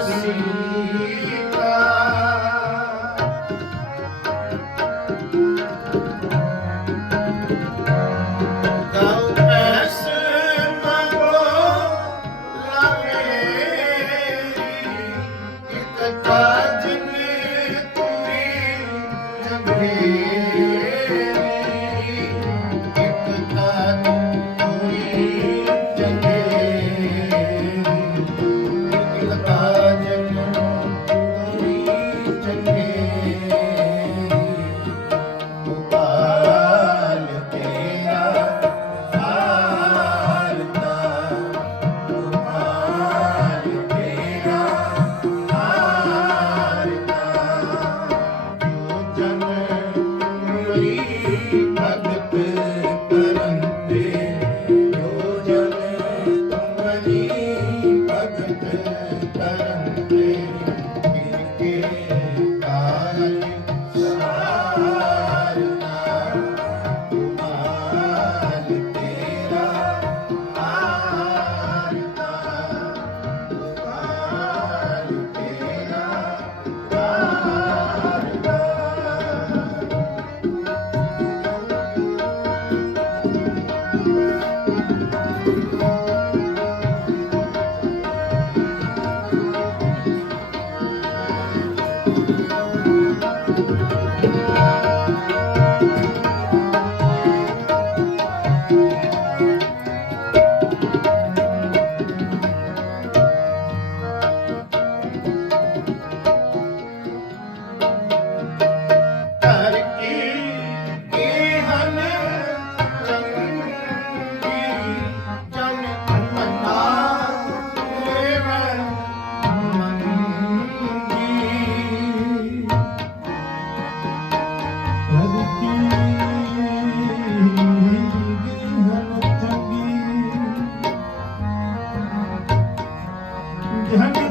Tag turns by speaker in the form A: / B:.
A: Sita Música Happy